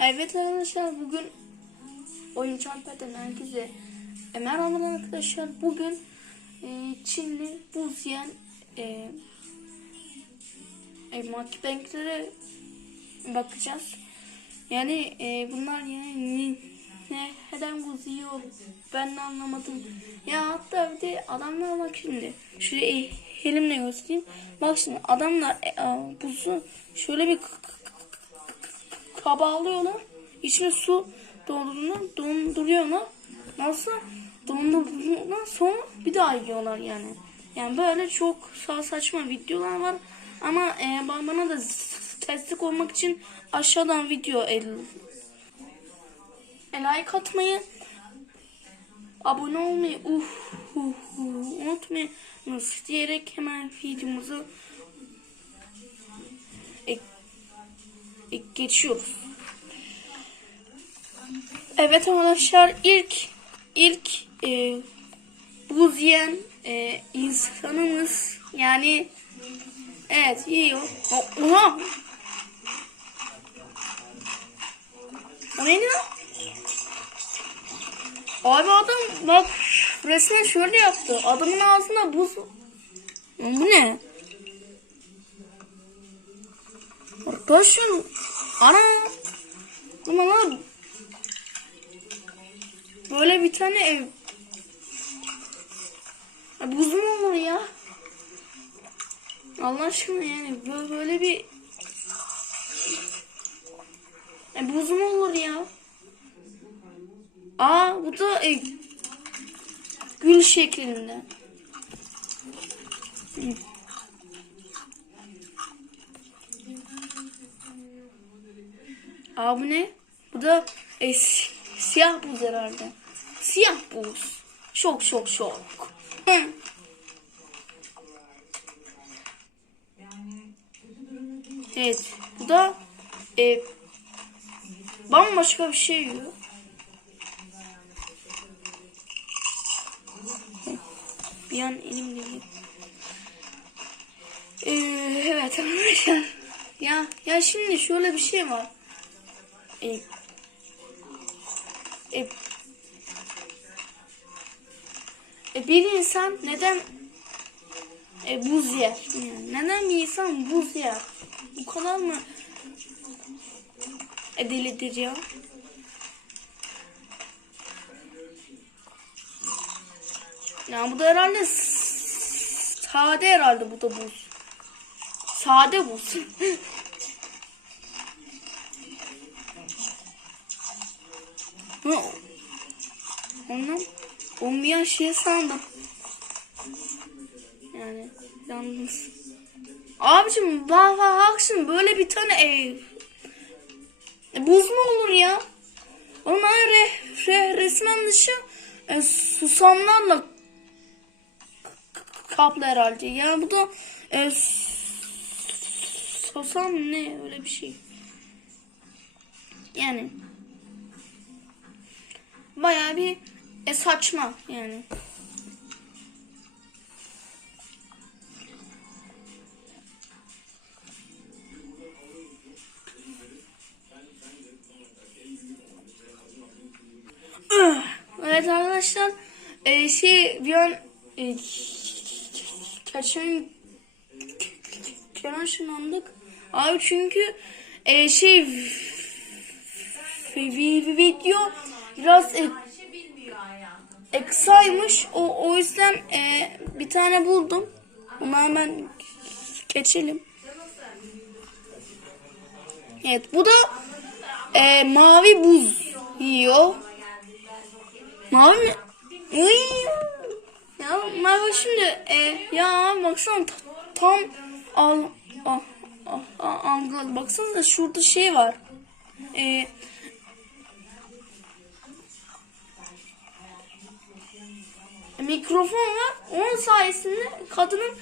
Evet arkadaşlar bugün oyun çarpıdan herkese e, merhaba arkadaşlar bugün e, Çinli buz yiyen e, e, makibenklere bakacağız. Yani e, bunlar yani ni- ne neden buz yiyor ben de anlamadım. Ya hatta bir de adamlar bak şimdi şöyle e, elimle göstereyim. Bak şimdi adamlar e, a, buzu şöyle bir kaba alıyorlar. İçine su dolduruyorlar, donduruyorlar. Nasıl? Dondurduktan sonra bir daha yiyorlar yani. Yani böyle çok sa- saçma videolar var. Ama e, ba- bana da destek olmak için aşağıdan video el, e, like atmayı, abone olmayı uh, uh, uh, unutmayınız diyerek hemen videomuzu e, e, geçiyoruz. Evet arkadaşlar ilk ilk e, buz yiyen e, insanımız yani evet yiyor. Oha! O neydi lan? Abi adam bak resmen şöyle yaptı. Adamın ağzında buz. Bu ne? Arkadaşlar ana lan böyle bir tane ev buz mu olur ya? Allah aşkına yani bö- böyle bir e, buz mu olur ya? Aa bu da e, gül şeklinde. Hı. Aa bu ne? Bu da e, si- siyah buz herhalde. Siyah buz. Şok şok şok. Evet. Bu da e, bambaşka bir şey yiyor. Bir an elim geliyor. Ee, evet. Ya ya şimdi şöyle bir şey var. E, e, bir insan neden e, buz yer? Yani neden bir insan buz yer? Bu kadar mı e, delidir ya? Ya bu da herhalde sade herhalde bu da buz. Sade buz. Ondan olmayan şey sandım. Yani yalnız. Abicim bak bak haksın böyle bir tane ev. E, buz mu olur ya? Onlar re, re, resmen dışı e, susamlarla kaplı herhalde. Yani bu da e, susam ne öyle bir şey. Yani bayağı bir e, saçma yani. Evet arkadaşlar e, şey bir an e, kaçın kenar şınandık. Abi çünkü e, şey vi- vi- video biraz e, e, kısaymış. O, o yüzden e, bir tane buldum. Onu hemen geçelim. Evet bu da e, mavi buz yiyor. Mavi mi? Uy. Ya mavi şimdi e, ya baksana ta- tam al al al, al, algıladı. Baksana da şurada şey var. E, mikrofon var. Onun sayesinde kadının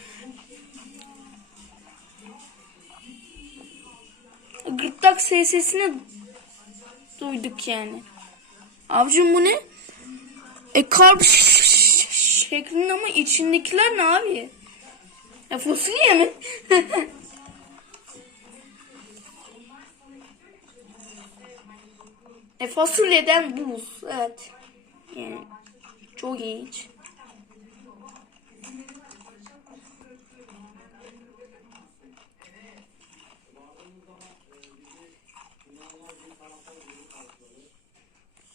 gırtlak sesini duyduk yani. Abicim bu ne? E kalp şeklinde ama içindekiler ne abi? Ya fasulye mi? e fasulyeden buz. Evet. Yani çok ilginç.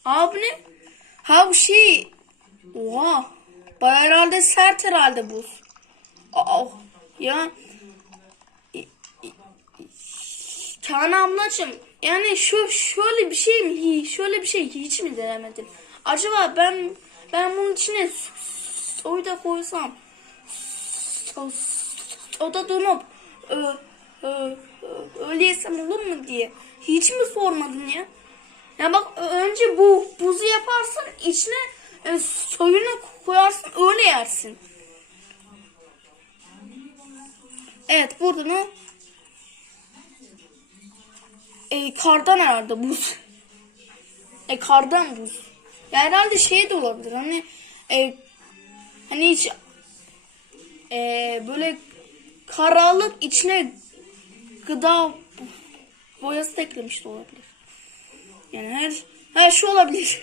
Abi ne? Ha bu şey. Oha. Baya herhalde sert herhalde buz. Aa, ya. Kaan ablacığım yani şu şöyle bir şey mi şöyle bir şey hiç mi denemedim? Acaba ben ben bunun içine s- soyu da koysam o da donup ö, ö, ö, öyle yesem olur mu diye hiç mi sormadın ya? Ya bak önce bu buzu yaparsın içine e, soyunu koyarsın öyle yersin. Evet burada ne? E, kardan herhalde buz. E kardan buz. Ya herhalde şey de olabilir hani e, hani hiç e, böyle karalık içine gıda boyası eklemiş de olabilir. Yani her her şey olabilir.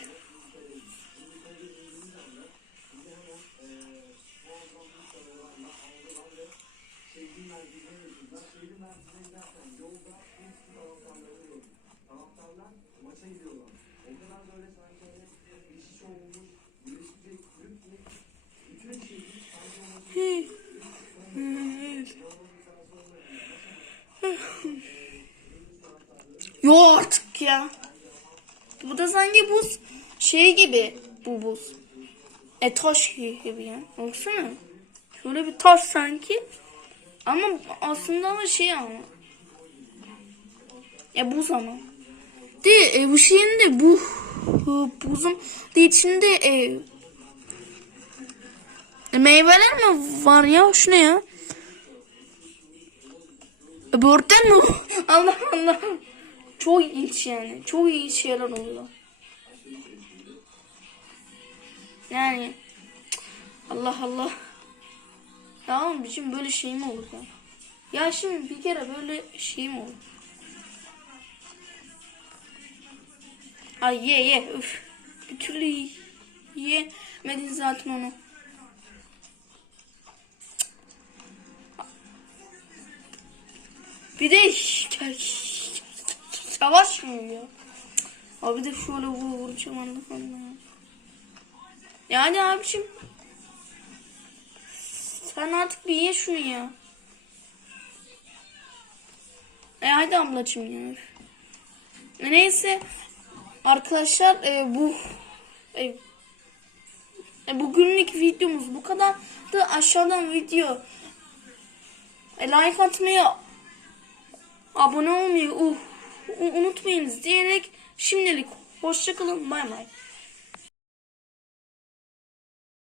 Yo artık ya. Bu da sanki buz şey gibi bu buz. E taş gibi ya. Baksana. Şöyle bir taş sanki. Ama aslında ama şey ama. Ya buz ama. De e, bu şeyin de bu bu buzun de içinde e, e, meyveler mi var ya? Şu ne ya? E, böğürtlen mi? Allah Allah. Çok ilginç yani. Çok ilginç şeyler oluyor. Yani Allah Allah. Ya oğlum bizim böyle şey mi olur ya? Ya şimdi bir kere böyle şey mi olur? Ay ye ye üf. Bir türlü yemedin zaten onu. Bir de savaş mı ya? Abi de şöyle vur vuracağım Allah. Yani abiciğim sen artık bir ye şunu ya. E hadi ablacığım ya. E, Neyse arkadaşlar e, bu e, e, bugünlük videomuz bu kadar da aşağıdan video e, like atmayı abone olmayı uh, unutmayınız diyerek şimdilik hoşçakalın bay bay.